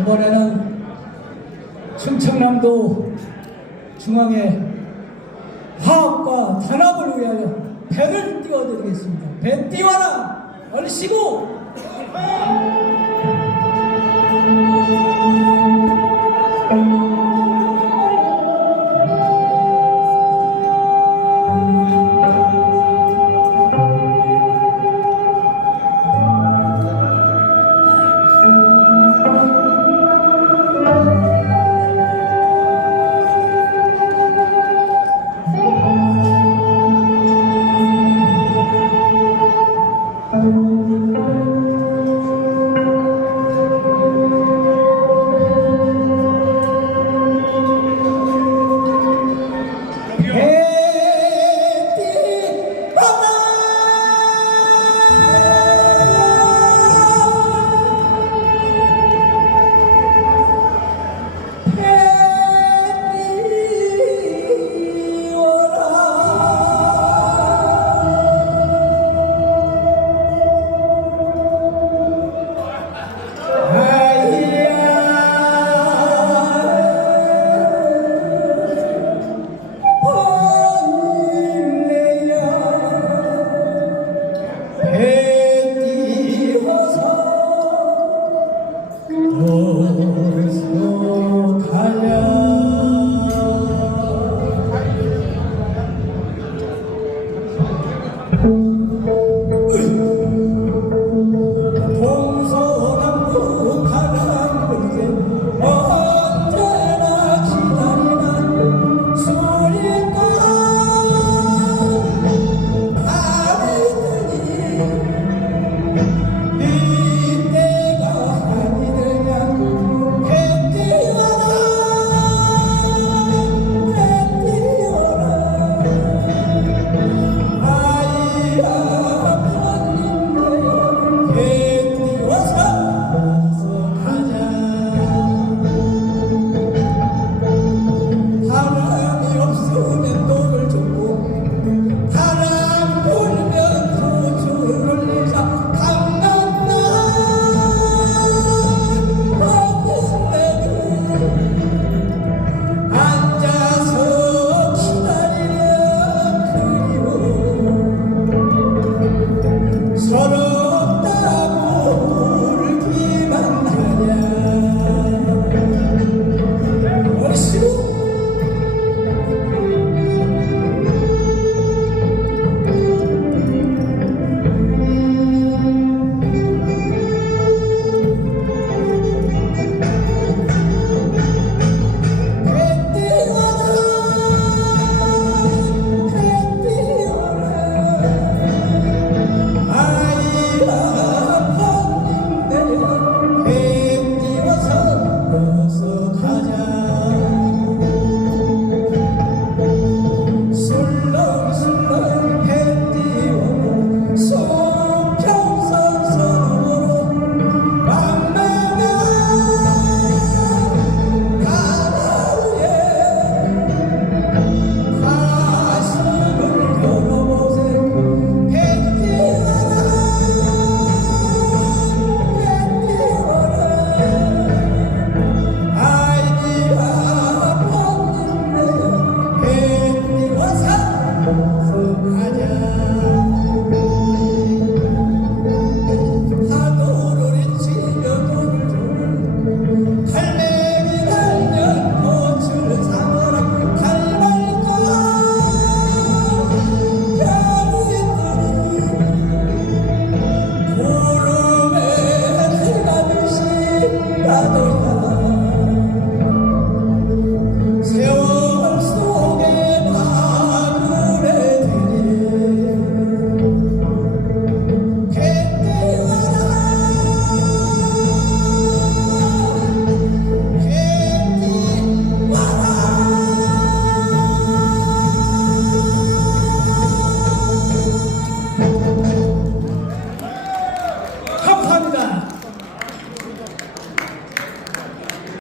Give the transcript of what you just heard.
이번에는 충청남도 중앙에 화합과 단합을 위하여 배를 띄워드리겠습니다. 배 띄워라! 얼씨구! Thank you. follow 가자.